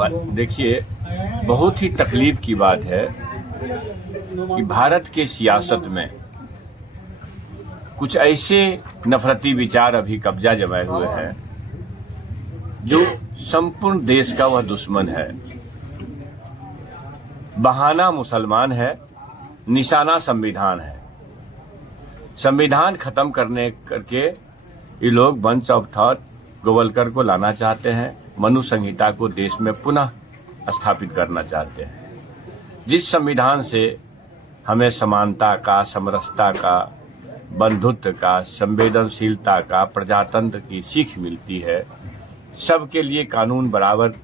देखिए, बहुत ही तकलीफ की बात है कि भारत के सियासत में कुछ ऐसे नफरती विचार अभी कब्जा जमाए हुए हैं जो संपूर्ण देश का वह दुश्मन है। बहाना मुसलमान है, निशाना संविधान है। संविधान खत्म करके ये लोग बंच ऑफ थॉट गोवलकर को लाना चाहते हैं, मनु संहिता को देश में पुनः स्थापित करना चाहते हैं। जिस संविधान से हमें समानता का, समरसता का, बंधुत्व का, संवेदनशीलता का, प्रजातंत्र की सीख मिलती है, सबके लिए कानून बराबर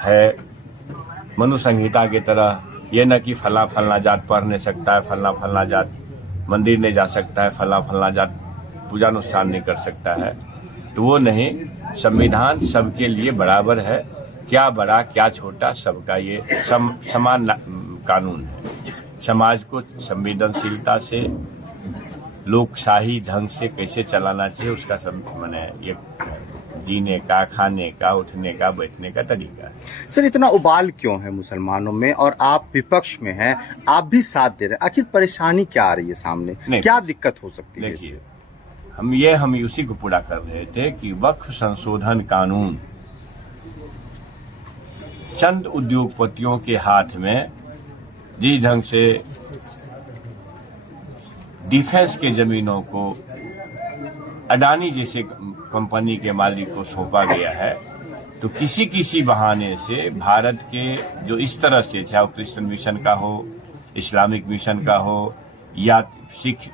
है। मनु संहिता की तरह ये न कि फला फलना जात पढ़ नहीं सकता है, फलना फलना जात मंदिर नहीं जा सकता है, फला फलना जात पूजा अनुष्ठान नहीं कर सकता है, तो वो नहीं। संविधान सबके लिए बराबर है, क्या बड़ा क्या छोटा सबका ये समान कानून है। समाज को संवेदनशीलता से, लोकशाही ढंग से कैसे चलाना चाहिए उसका सब माने ये जीने का, खाने का, उठने का, बैठने का तरीका है। सर, इतना उबाल क्यों है मुसलमानों में और आप विपक्ष में हैं, आप भी साथ दे रहे हैं, आखिर परेशानी क्या आ रही है सामने, क्या दिक्कत हो सकती है? देखिए, हम उसी को पूरा कर रहे थे कि वक्फ संशोधन कानून चंद उद्योगपतियों के हाथ में जिस ढंग से डिफेंस के जमीनों को अडानी जैसे कंपनी के मालिक को सौंपा गया है, तो किसी बहाने से भारत के जो इस तरह से, चाहे क्रिश्चियन मिशन का हो, इस्लामिक मिशन का हो या सिख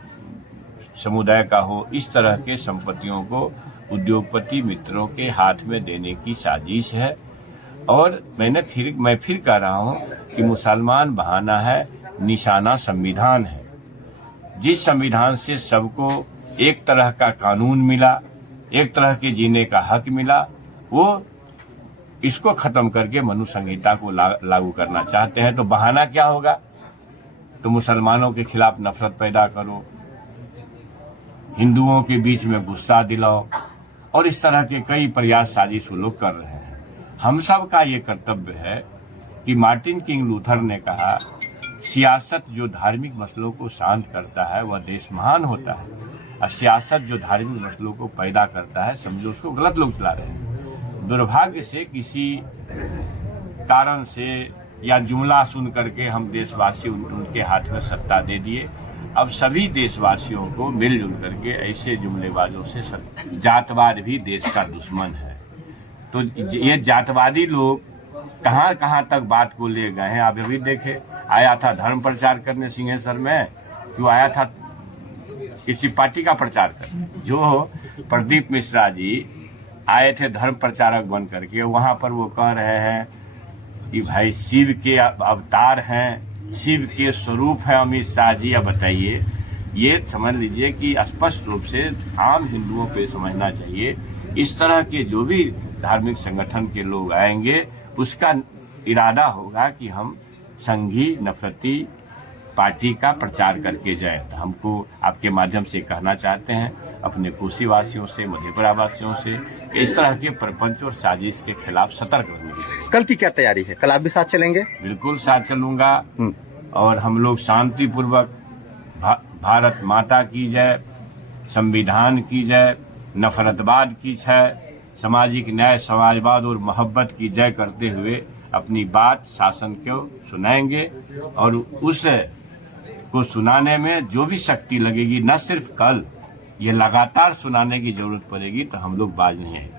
समुदाय का हो, इस तरह के संपत्तियों को उद्योगपति मित्रों के हाथ में देने की साजिश है। और मैं फिर कह रहा हूं कि मुसलमान बहाना है, निशाना संविधान है। जिस संविधान से सबको एक तरह का कानून मिला, एक तरह के जीने का हक मिला, वो इसको खत्म करके मनु संहिता को लागू करना चाहते हैं। तो बहाना क्या होगा? तो मुसलमानों के खिलाफ नफरत पैदा करो, हिंदुओं के बीच में गुस्सा दिलाओ, और इस तरह के कई प्रयास साजिश लोग कर रहे हैं। हम सब का ये कर्तव्य है कि मार्टिन किंग लूथर ने कहा, सियासत जो धार्मिक मसलों को शांत करता है वह देश महान होता है, और सियासत जो धार्मिक मसलों को पैदा करता है, समझो उसको गलत लोग चला रहे हैं। दुर्भाग्य से किसी कारण से या जुमला सुन करके हम देशवासी उनके हाथ में सत्ता दे दिए। अब सभी देशवासियों को मिलजुल करके ऐसे जुमलेबाजों से जातवाद भी देश का दुश्मन है। तो ये जातवादी लोग कहां कहां तक बात को ले गए हैं। आप अभी देखे, आया था धर्म प्रचार करने सिंहेश्वर में, क्यों आया था? किसी पार्टी का प्रचार करने। जो प्रदीप मिश्रा जी आए थे धर्म प्रचारक बन करके, वहां पर वो कह रहे हैं कि भाई शिव के अवतार हैं, शिव के स्वरूप है अमित शाह जी। अब बताइए, ये समझ लीजिए कि स्पष्ट रूप से आम हिंदुओं को समझना चाहिए, इस तरह के जो भी धार्मिक संगठन के लोग आएंगे उसका इरादा होगा कि हम संघी नफरती पार्टी का प्रचार करके जाए। तो हमको आपके माध्यम से कहना चाहते हैं अपने कोसी वासियों से, मधेपुरा वासियों से, इस तरह के प्रपंच और साजिश के खिलाफ सतर्क रहने की। कल की क्या तैयारी है? कल आप भी साथ चलेंगे? बिल्कुल साथ चलूंगा, और हम लोग शांतिपूर्वक भारत माता की जय, संविधान की जय, नफरतवाद की जय, सामाजिक न्याय, समाजवाद और मोहब्बत की जय करते हुए अपनी बात शासन को सुनाएंगे। और उस को सुनाने में जो भी शक्ति लगेगी, न सिर्फ कल, ये लगातार सुनाने की जरूरत पड़ेगी, तो हम लोग बाज नहीं आएंगे।